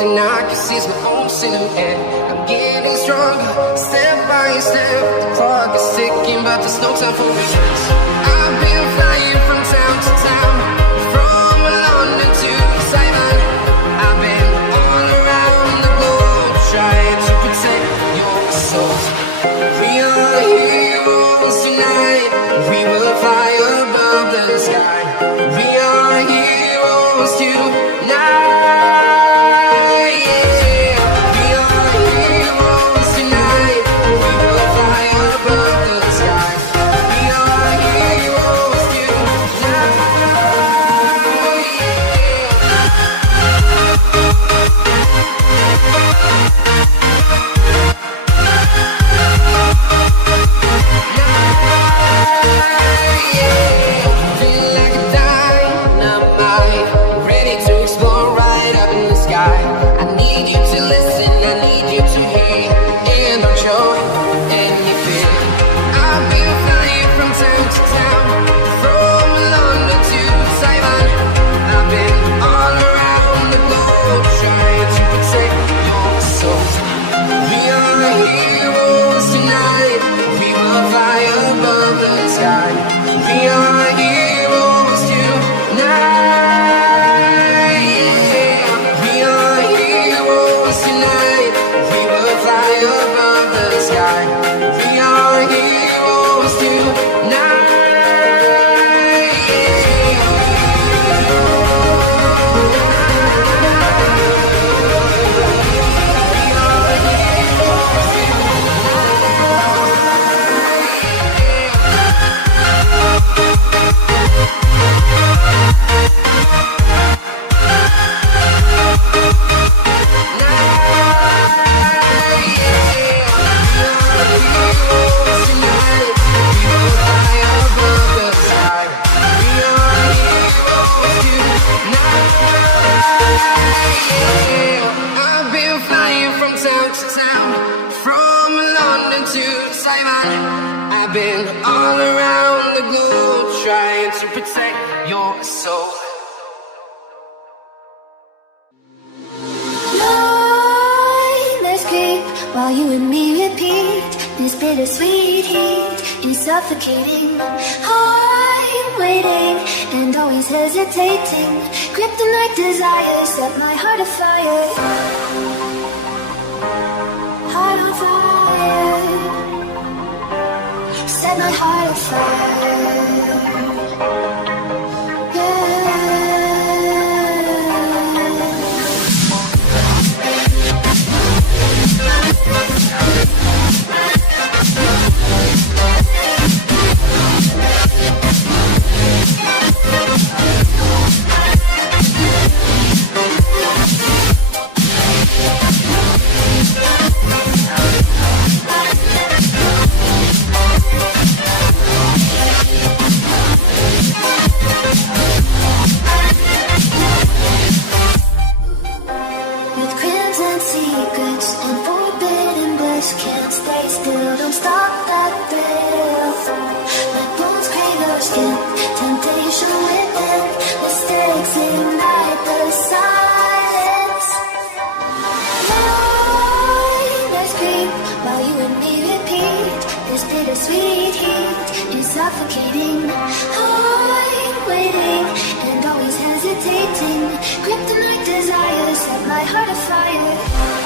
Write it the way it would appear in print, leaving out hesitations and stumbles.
and I can see my own silhouette. I'm getting stronger, step by step. The clock is ticking, but there's no time for regrets. I've been flying from town to town, from London to Taiwan. I've been all around the globe, trying to protect your soul. We are heroes tonight, we will fly above the sky. We are heroes tonight. I've been all around the globe trying to protect your soul. Nightmares creep while you and me repeat. This bittersweet heat is suffocating. I'm waiting and always hesitating. Kryptonite desires set my heart afire. Heart on fire. Set my heart on fire. Sweet heat is suffocating. I'm waiting and always hesitating. Kryptonite desires set my heart afire.